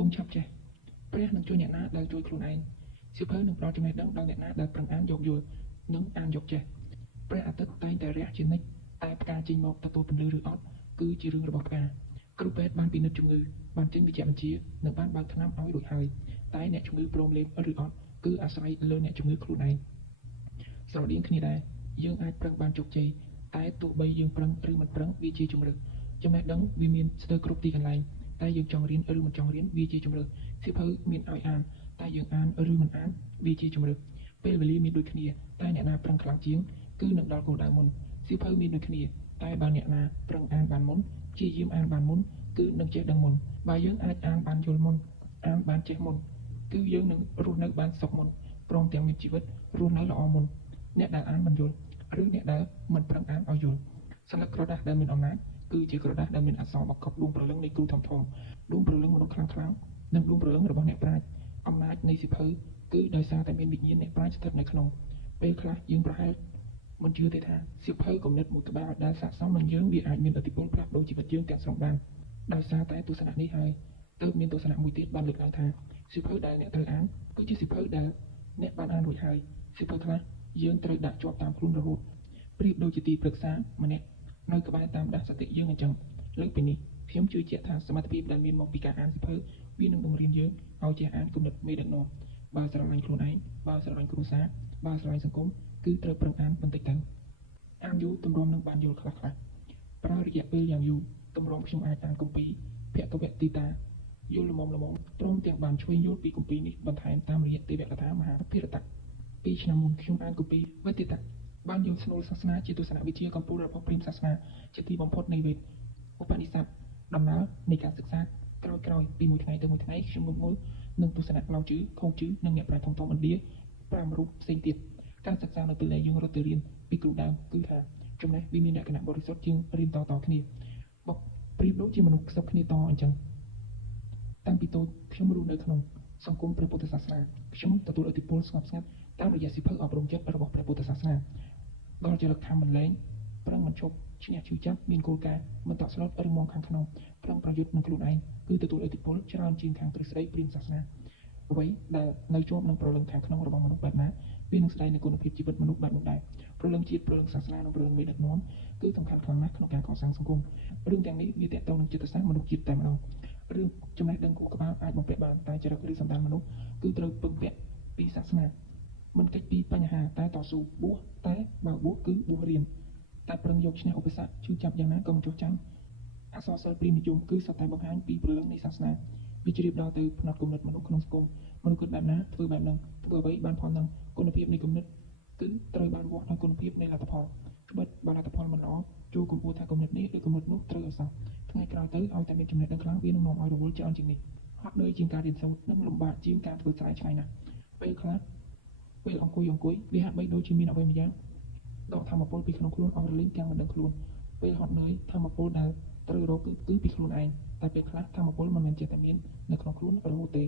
កុំឆាប់ចេះព្រះនឹងជួយអ្នកណាដែលជួយខ្លួនឯងសៀវភៅនឹងផ្ដល់ចំណេះដឹងដល់អ្នកណាដែលប្រឹងអានយកយល់និងអានយកចេះព្រះអាទិត្យតែងតែរះជានិច្ចតែផ្កាចេញមកទទួលពន្លឺឬអត់គឺជារឿងរបស់ផ្កាគ្រូពេទ្យបានពិនិត្យជំងឺបានចេញវិជ្ជាបញ្ជានិងបានបើកថ្នាំឲ្យរួចហើយតែអ្នកជំងឺព្រមលេបឬអត់គឺអាស្រ័យលើអ្នកជំងឺខ្លួនឯងស្រដៀងគ្នាដែរយើងអាចប្រឹងបានជោគជ័យតែទោះបីយើងប្រឹងឬមិនប្រឹងវាជាជំរឿចំណេះដឹងវាមានស្ទើរគ្រប់ទីកន្លែងតែយើងចង់រៀនឬមិនចង់រៀនវាជាជំរឿសៀវភៅមានឲ្យអានតែយើងអានឬមិនអានវាជាជំរឿពេលវេលាមានដូចគ្នាតែអ្នកណាប្រឹងខ្លាំងជាងគឺនឹងដល់គោលដៅមុនសៀវភៅមានដូចគ្នាតែបើអ្នកណាប្រឹងអានបានមុនព្យាយាមអានបានមុនគឺនឹងចេះដឹងមុនបើយើងអាចអានបានយល់មុនអានបានចេះមុនគឺយើងនឹងរស់នៅបានសុខមុនព្រមទាំងមានជីវិតរស់នៅល្អមុនអ្នកដែលអានមិនយល់ឬអ្នកដែលមិនប្រឹងអានឲ្យយល់សន្លឹកក្រដាសដែលមានអំណាចគឺជាក្រដាសដែលមានអក្សរបង្កប់ដួងព្រលឹងនៃគ្រូធំដួងព្រលឹងមនុស្សខ្លាំងនិងដួងព្រលឹងរបស់អ្នកប្រាជ្ញអំណាចនៃសៀវភៅគឺដោយសារតែមានវិញ្ញាណអ្នកប្រាជ្ញស្ថិតនៅក្នុងពេលខ្លះយើងប្រហែលមិនជឿទេថាសៀវភៅគំនិតមួយក្បាលដែលស័ក្តិសមនឹងយើងវាអាចមានឥទ្ធិពលផ្លាស់ប្ដូរជីវិតយើងទាំងស្រុងបានដោយសារតែទស្សនៈនេះហើយទើបមានទស្សនៈមួយទៀតបានលើកឡើងថាសៀវភៅដែលអ្នកត្រូវអានគឺជាសៀវភៅដែលអ្នកបានអានរួចហើយសៀវភៅខ្លះយើងត្រូវដាក់ជាប់តាមខ្លួនរហូតប្រៀបដូចជាទីប្រឹក្សាម្នាក់នៅក្បែរតាមដាស់សតិយើងអញ្ចឹងលើកពីនេះខ្ញុំជឿជាក់ថាសមត្ថភាពដែលមានមកពីការអានសៀវភៅវានឹងបង្រៀនយើងឲ្យចេះអានគំនិតមេដឹកនាំបើស្រឡាញ់ខ្លួនឯងបើស្រឡាញ់គ្រួសារបើស្រឡាញ់សង្គមគឺត្រូវប្រឹងអានបន្តិចទៅអានយូរទម្រាំនឹងបានយល់ខ្លះប្រើរយៈពេលយ៉ាងយូរទម្រាំខ្ញុំអាចអានគម្ពីរភគវទីតាយល់ល្មមព្រមទាំងបានឆ្វេងយល់ពីគម្ពីរនេះបន្ថែមតាមរយៈទេវកថាមហាភារតៈ2ឆ្នាំមុនខ្ញុំអានគម្ពីរវេទិតៈបានយល់ស្នូលសាសនាជាទស្សនវិជ្ជាកម្ពុជារបស់ព្រាហ្មណ៍សាសនាជាទីបំផុតនៃវេទឧបនិស្ស័តដំណើរនៃការសិក្សាក្រោយពីមួយថ្ងៃទៅមួយថ្ងៃខ្ញុំងប់ងល់នឹងទស្សនៈឡៅជឺខូជឺនិងអ្នកប្រាជ្ញធំឥណ្ឌា5រូបផ្សេងទៀតការសិក្សានៅពេលដែលយើងរត់ទៅរៀនពីគ្រូដើមគឺថាចំណេះវាមានលក្ខណៈបរិសុទ្ធជាងរៀនតគ្នាបកប្រៀបដូចជាមនុស្សខ្សឹបគ្នាតអញ្ចឹងតាំងពីតូចខ្ញុំរស់នៅក្នុងសង្គមព្រះពុទ្ធសាសនាខ្ញុំទទួលឥទ្ធិពលស្ងប់ស្ងាត់តាមរយៈសៀវភៅអប់រំចិត្តរបស់ព្រះពុទ្ធសាសនាដល់ចរិតខំមិនលែងប្រឹងមិនឈប់ឈ្នះឈឺចាប់មានគោលការណ៍មិនតក់ស្លុតឬមកខាងក្នុងប្រឹងប្រយុទ្ធនឹងខ្លួនឯងគឺទទួលឥទ្ធិពលច្រើនជាងខាងទ្រឹស្ដីព្រាហ្មណ៍សាសនាអ្វីដែលនៅជាប់នឹងព្រលឹងខាងក្នុងរបស់មនុស្សបែបណាវានឹងស្ដែងនៅគុណភាពជីវិតមនុស្សបែបនោះដែរព្រលឹងជាតិព្រលឹងសាសនានិងព្រលឹងមេដឹកនាំគឺសំខាន់ខ្លាំងណាស់ក្នុងការកសាងសង្គមរឿងទាំងនេះវាទាក់ទងនឹងចិត្តសាស្ត្រមនុស្សជាតិតែម្ដងរឿងចំណេះដឹងគូក្បាលអាចបំពាក់បានតែចរិតឬសម្ដានមនុស្សគឺត្រូវពឹងពាក់ពីសាសនាមិនកិច្ចពីបញ្ហាតែតស៊ូបួសតែបើបួសគឺបួសរៀនតែប្រឹងយកឈ្នះឧបសគ្គឈឺចាប់យ៉ាងណាក៏មិនចុះចាញ់អក្សរសិល្ប៍ព្រាហ្មណ៍និយមគឺសុទ្ធតែបង្ហាញពីព្រលឹងនៃសាសនាវាជ្រាបដល់ទៅផ្នត់គំនិតមនុស្សក្នុងសង្គមមនុស្សគិតបែបណាធ្វើបែបហ្នឹងធ្វើអ្វីបានផលហ្នឹងគុណភាពនៃគំនិតគឺត្រូវបានវាស់ដោយគុណភាពនៃលទ្ធផលត្បិតបើលទ្ធផលមិនល្អចូលគំពួរថាគំនិតនេះឬគំនិតនោះត្រូវឲ្យសោះថ្ងៃក្រោយទៅឲ្យតែមានចំណេះដឹងខ្លាំងវានឹងនាំឲ្យរវល់ច្រើនជាងនេះហត់នឿយជាងការរៀនសូត្រនិងលំបាកជាងការធ្វើស្រែឆ្ងាយណាស់ពេលខ្លះពេលអង្គុយវាហាក់បីដូចជាមានអ្វីម្យ៉ាងដកធម្មពលពីក្នុងខ្លួនអស់រលីងទាំងមិនដឹងខ្លួនពេលហត់នឿយធម្មពលដែលត្រូវរកគឺពីខ្លួនឯងតែពេលខ្លះធម្មពលមិនមែនចេះតែមាននៅក្នុងខ្លួនរហូតទេ